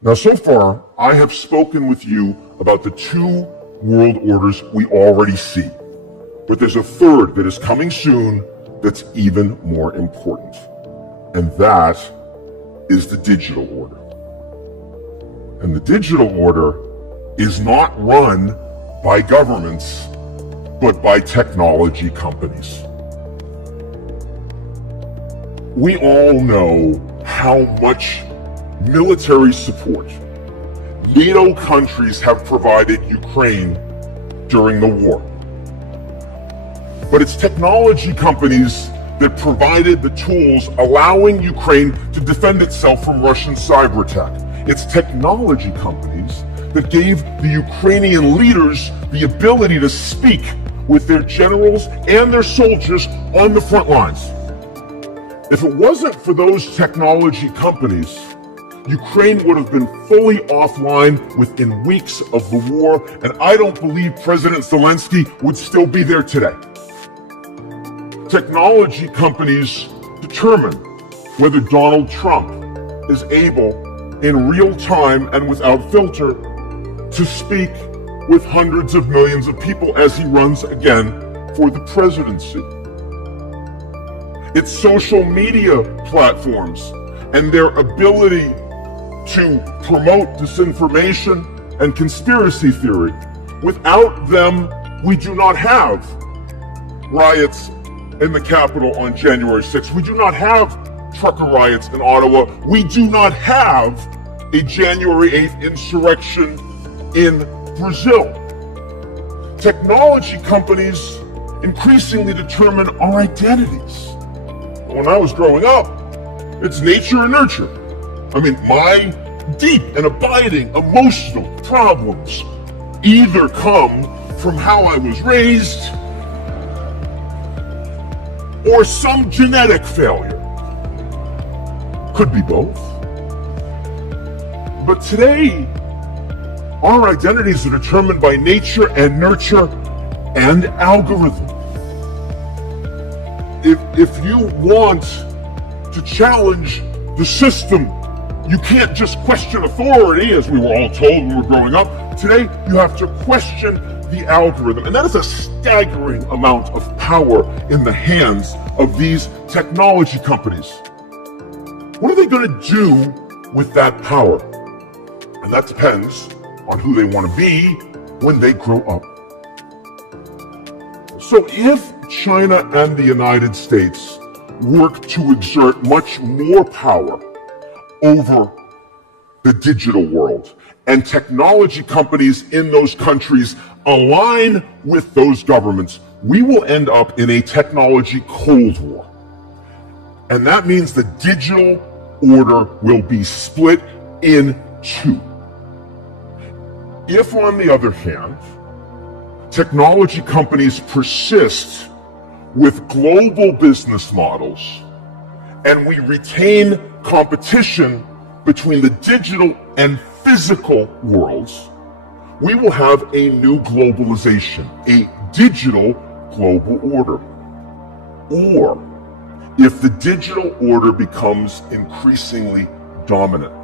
Now, so far, I have spoken with you about the two world orders we already see. But there's a third that is coming soon that's even more important. And that is the digital order. And the digital order is not run by governments, but by technology companies. We all know how much military support NATO countries have provided Ukraine during the war. But it's technology companies that provided the tools allowing Ukraine to defend itself from Russian cyber attack. It's technology companies that gave the Ukrainian leaders the ability to speak with their generals and their soldiers on the front lines. If it wasn't for those technology companies, Ukraine would have been fully offline within weeks of the war, and I don't believe President Zelensky would still be there today. Technology companies determine whether Donald Trump is able, in real time and without filter, to speak with hundreds of millions of people as he runs again for the presidency. It's social media platforms and their ability to promote disinformation and conspiracy theory. Without them, we do not have riots in the Capitol on January 6th. We do not have trucker riots in Ottawa. We do not have a January 8th insurrection in Brazil. Technology companies increasingly determine our identities. When I was growing up, it's nature and nurture. I mean, my deep and abiding emotional problems either come from how I was raised or some genetic failure. Could be both. But today, our identities are determined by nature and nurture and algorithm. If you want to challenge the system, you can't just question authority, as we were all told when we were growing up. Today, you have to question the algorithm. And that is a staggering amount of power in the hands of these technology companies. What are they going to do with that power? And that depends on who they want to be when they grow up. So if China and the United States work to exert much more power over the digital world, and technology companies in those countries align with those governments, we will end up in a technology Cold War. And that means the digital order will be split in two. If, on the other hand, technology companies persist with global business models and we retain competition between the digital and physical worlds, we will have a new globalization, a digital global order. Or if the digital order becomes increasingly dominant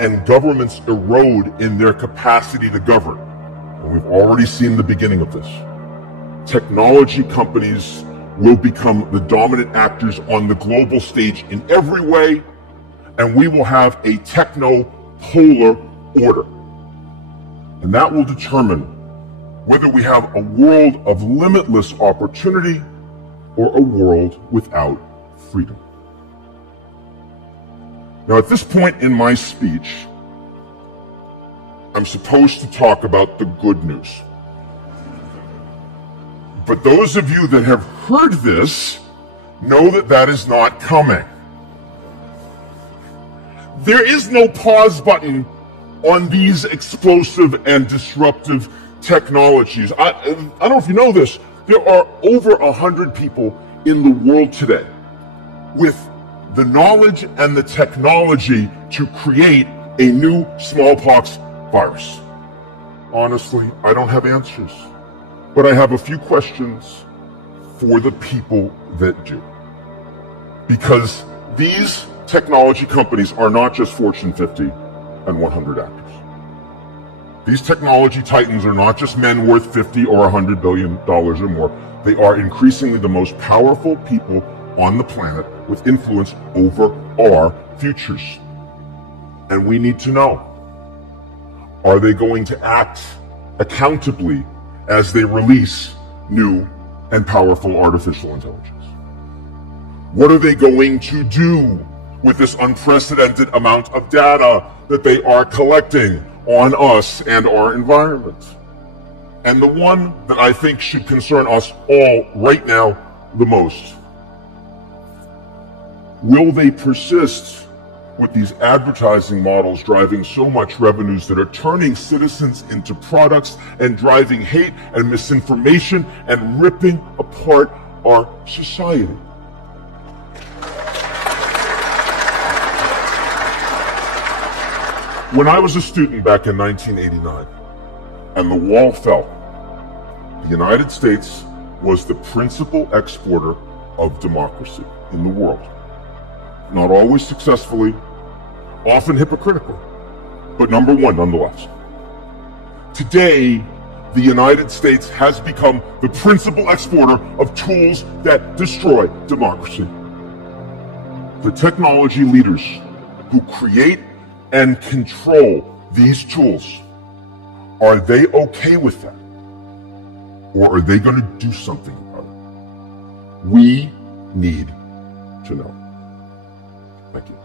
and governments erode in their capacity to govern, and we've already seen the beginning of this, technology companies will become the dominant actors on the global stage in every way, and we will have a techno-polar order. And that will determine whether we have a world of limitless opportunity or a world without freedom. Now, at this point in my speech, I'm supposed to talk about the good news. But those of you that have heard this know that that is not coming. There is no pause button on these explosive and disruptive technologies. I don't know if you know this, there are over 100 people in the world today with the knowledge and the technology to create a new smallpox virus. Honestly, I don't have answers, but I have a few questions for the people that do. Because these technology companies are not just Fortune 50 and 100 actors. These technology titans are not just men worth $50 or $100 billion or more. They are increasingly the most powerful people on the planet with influence over our futures. And we need to know, are they going to act accountably as they release new and powerful artificial intelligence? What are they going to do with this unprecedented amount of data that they are collecting on us and our environment? And the one that I think should concern us all right now the most, will they persist with these advertising models driving so much revenues that are turning citizens into products and driving hate and misinformation and ripping apart our society? When I was a student back in 1989 and the wall fell, the United States was the principal exporter of democracy in the world. Not always successfully, often hypocritically, but number one nonetheless. Today, the United States has become the principal exporter of tools that destroy democracy. The technology leaders who create and control these tools, are they okay with that? Or are they going to do something about it? We need to know. Thank you.